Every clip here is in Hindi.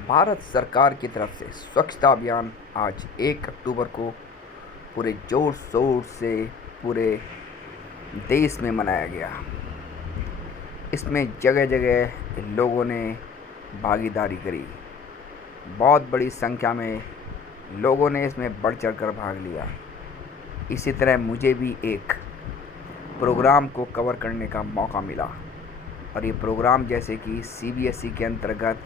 भारत सरकार की तरफ से स्वच्छता अभियान आज 1 अक्टूबर को पूरे जोर शोर से पूरे देश में मनाया गया। इसमें जगह जगह लोगों ने भागीदारी करी। बहुत बड़ी संख्या में लोगों ने इसमें बढ़ चढ़ कर भाग लिया। इसी तरह मुझे भी एक प्रोग्राम को कवर करने का मौका मिला, और ये प्रोग्राम जैसे कि सीबीएसई के अंतर्गत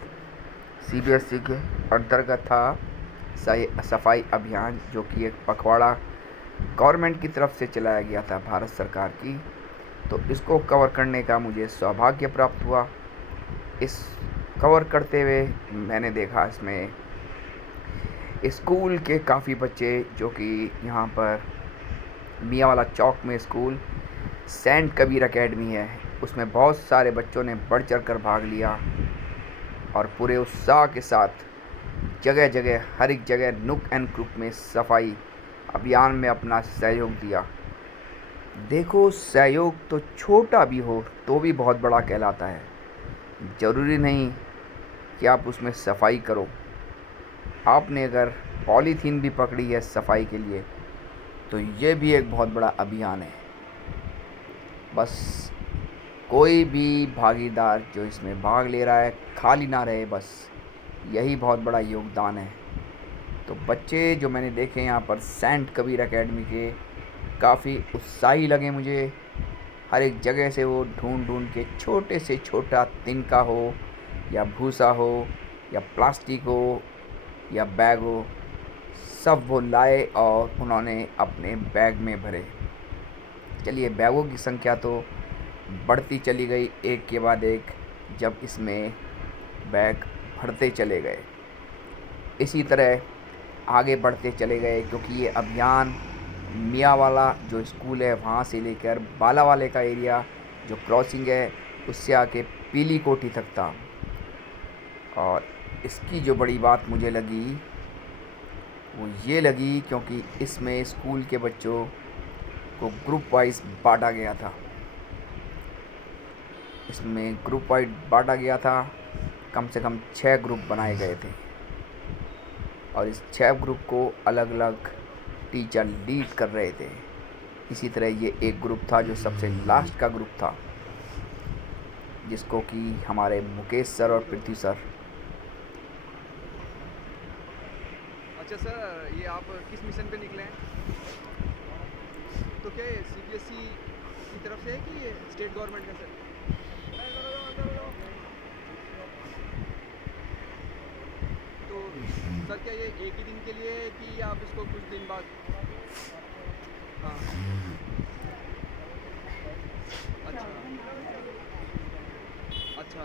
था सफाई अभियान, जो कि एक पखवाड़ा गवर्नमेंट की तरफ से चलाया गया था, भारत सरकार की। तो इसको कवर करने का मुझे सौभाग्य प्राप्त हुआ। इस कवर करते हुए मैंने देखा इसमें स्कूल के काफ़ी बच्चे, जो कि यहाँ पर मियाँवाला चौक में स्कूल सेंट कबीर एकेडमी है, उसमें बहुत सारे बच्चों ने बढ़ चढ़ कर भाग लिया और पूरे उत्साह के साथ जगह जगह हर एक जगह नुक एंड क्रुक में सफाई अभियान में अपना सहयोग दिया। देखो, सहयोग तो छोटा भी हो तो भी बहुत बड़ा कहलाता है। ज़रूरी नहीं कि आप उसमें सफाई करो। आपने अगर पॉलीथीन भी पकड़ी है सफाई के लिए, तो ये भी एक बहुत बड़ा अभियान है। बस कोई भी भागीदार जो इसमें भाग ले रहा है खाली ना रहे, बस यही बहुत बड़ा योगदान है। तो बच्चे जो मैंने देखे यहाँ पर सेंट कबीर एकेडमी के, काफ़ी उत्साही लगे मुझे। हर एक जगह से वो ढूंढ ढूंढ के छोटे से छोटा तिनका हो या भूसा हो या प्लास्टिक हो या बैग हो, सब वो लाए और उन्होंने अपने बैग में भरे। चलिए, बैगों की संख्या तो बढ़ती चली गई एक के बाद एक, जब इसमें बैग भरते चले गए। इसी तरह आगे बढ़ते चले गए, क्योंकि ये अभियान मियाँवाला जो स्कूल है वहाँ से लेकर बालावाले का एरिया जो क्रॉसिंग है उससे आके पीली कोठी तक था। और इसकी जो बड़ी बात मुझे लगी वो ये लगी, क्योंकि इसमें स्कूल के बच्चों को ग्रुप वाइज बांटा गया था। इसमें ग्रुप वाइज बांटा गया था, कम से कम 6 ग्रुप बनाए गए थे, और इस 6 ग्रुप को अलग अलग टीचर लीड कर रहे थे। इसी तरह ये एक ग्रुप था जो सबसे लास्ट का ग्रुप था, जिसको कि हमारे मुकेश सर और पृथ्वी सर। अच्छा सर, ये आप किस मिशन पे निकले हैं? तो क्या ये सीबीएसई की तरफ से है कि ये स्टेट गवर्नमेंट का सर? तो सर क्या ये एक ही दिन के लिए है कि आप इसको कुछ दिन बाद? हाँ। अच्छा। अच्छा।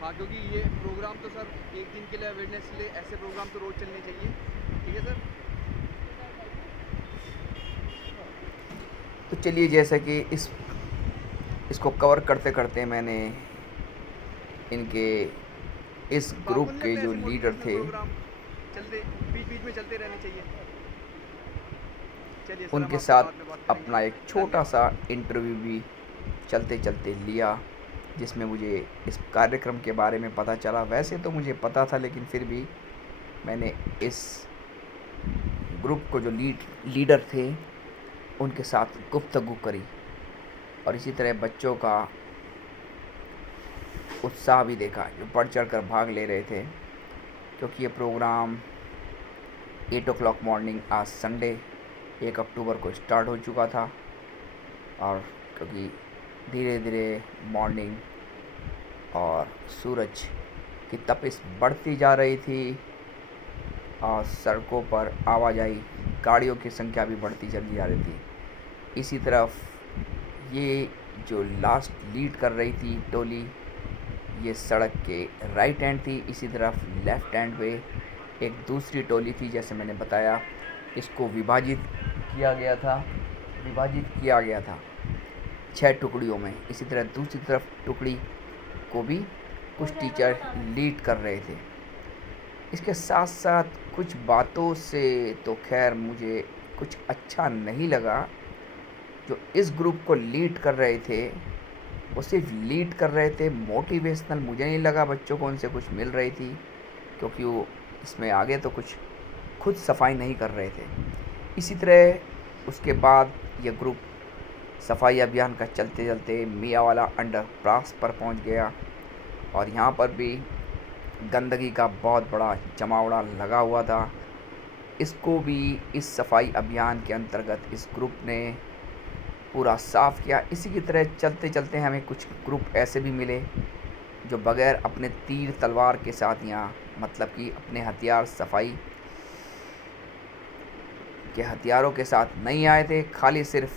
हाँ, क्योंकि ये प्रोग्राम तो सर एक दिन के लिए अवेयरनेस के लिए, ऐसे प्रोग्राम तो रोज़ चलने चाहिए। ठीक है सर। तो चलिए, जैसा कि इसको कवर करते करते मैंने इनके इस बाबू ग्रुप नहीं के लगता जो ऐसे लीडर मोटिवेशनल थे प्रोग्राम चलते बीच बीच में चलते रहने चाहिए? चलिए सर, हम उनके आपसे साथ बाद में बात अपना करेंगे। एक छोटा धन्यवाद। सा इंटरव्यू भी चलते चलते लिया, जिसमें मुझे इस कार्यक्रम के बारे में पता चला। वैसे तो मुझे पता था, लेकिन फिर भी मैंने इस ग्रुप को जो लीडर थे उनके साथ गुफ्तगू करी, और इसी तरह बच्चों का उत्साह भी देखा जो बढ़ चढ़ कर भाग ले रहे थे। क्योंकि ये प्रोग्राम 8 o'clock मॉर्निंग आज संडे 1 अक्टूबर को स्टार्ट हो चुका था, और क्योंकि धीरे धीरे मॉर्निंग और सूरज की तपिश बढ़ती जा रही थी और सड़कों पर आवाजाही गाड़ियों की संख्या भी बढ़ती चली जा रही थी। इसी तरफ ये जो लास्ट लीड कर रही थी टोली, ये सड़क के राइट हैंड थी। इसी तरफ लेफ़्ट हैंड पे एक दूसरी टोली थी। जैसे मैंने बताया, इसको विभाजित किया गया था 6 टुकड़ियों में। इसी तरह दूसरी तरफ टुकड़ी को भी कुछ टीचर लीड कर रहे थे। इसके साथ साथ कुछ बातों से तो खैर मुझे कुछ अच्छा नहीं लगा। जो इस ग्रुप को लीड कर रहे थे वो सिर्फ लीड कर रहे थे, मोटिवेशनल मुझे नहीं लगा बच्चों को उनसे कुछ मिल रही थी, क्योंकि वो इसमें आगे तो कुछ खुद सफाई नहीं कर रहे थे। इसी तरह उसके बाद ये ग्रुप सफाई अभियान का चलते चलते मियाँवाला अंडर पास पर पहुंच गया, और यहाँ पर भी गंदगी का बहुत बड़ा जमावड़ा लगा हुआ था। इसको भी इस सफाई अभियान के अंतर्गत इस ग्रुप ने पूरा साफ़ किया। इसी की तरह चलते चलते हमें कुछ ग्रुप ऐसे भी मिले जो बगैर अपने तीर तलवार के साथ यहाँ, मतलब कि अपने हथियार सफाई के हथियारों के साथ नहीं आए थे, खाली सिर्फ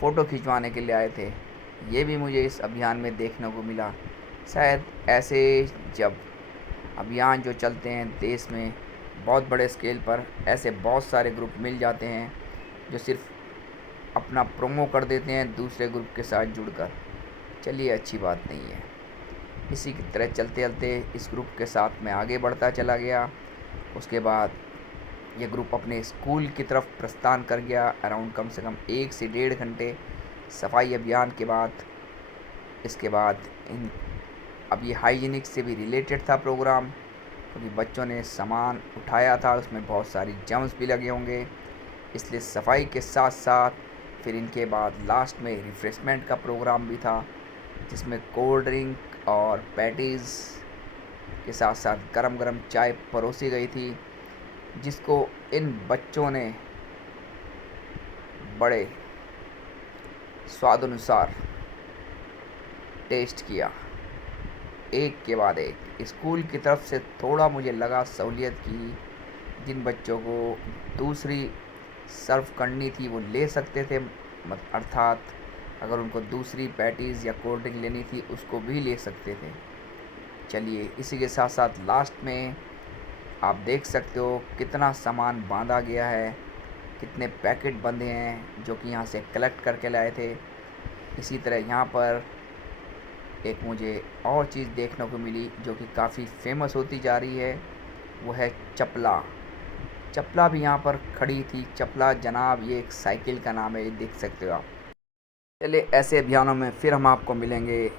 फ़ोटो खिंचवाने के लिए आए थे। ये भी मुझे इस अभियान में देखने को मिला। शायद ऐसे जब अभियान जो चलते हैं देश में बहुत बड़े स्केल पर, ऐसे बहुत सारे ग्रुप मिल जाते हैं जो सिर्फ अपना प्रोमो कर देते हैं दूसरे ग्रुप के साथ जुड़कर। चलिए, अच्छी बात नहीं है। इसी की तरह चलते चलते इस ग्रुप के साथ मैं आगे बढ़ता चला गया। उसके बाद ये ग्रुप अपने स्कूल की तरफ प्रस्थान कर गया। अराउंड कम से कम 1 से 1.5 घंटे सफाई अभियान के बाद। इसके बाद इन अब ये हाइजीनिक से भी रिलेटेड था प्रोग्राम, क्योंकि बच्चों ने सामान उठाया था, उसमें बहुत सारी जर्म्स भी लगे होंगे, इसलिए सफाई के साथ साथ फिर इनके बाद लास्ट में रिफ़्रेशमेंट का प्रोग्राम भी था, जिसमें कोल्ड ड्रिंक और पैटीज़ के साथ साथ गरम गरम चाय परोसी गई थी, जिसको इन बच्चों ने बड़े स्वादानुसार टेस्ट किया, एक के बाद एक। स्कूल की तरफ से थोड़ा मुझे लगा सहूलियत की, जिन बच्चों को दूसरी सर्व करनी थी वो ले सकते थे, अर्थात अगर उनको दूसरी पैटीज़ या कोल्ड ड्रिंक लेनी थी उसको भी ले सकते थे। चलिए, इसी के साथ साथ लास्ट में आप देख सकते हो कितना सामान बांधा गया है, कितने पैकेट बंधे हैं जो कि यहाँ से कलेक्ट करके लाए थे। इसी तरह यहाँ पर एक मुझे और चीज़ देखने को मिली जो कि काफ़ी फेमस होती जा रही है, वो है चपला। चपला भी यहाँ पर खड़ी थी। चपला जनाब ये एक साइकिल का नाम है, ये देख सकते हो आप। चलिए, ऐसे अभियानों में फिर हम आपको मिलेंगे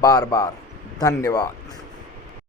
बार बार। धन्यवाद।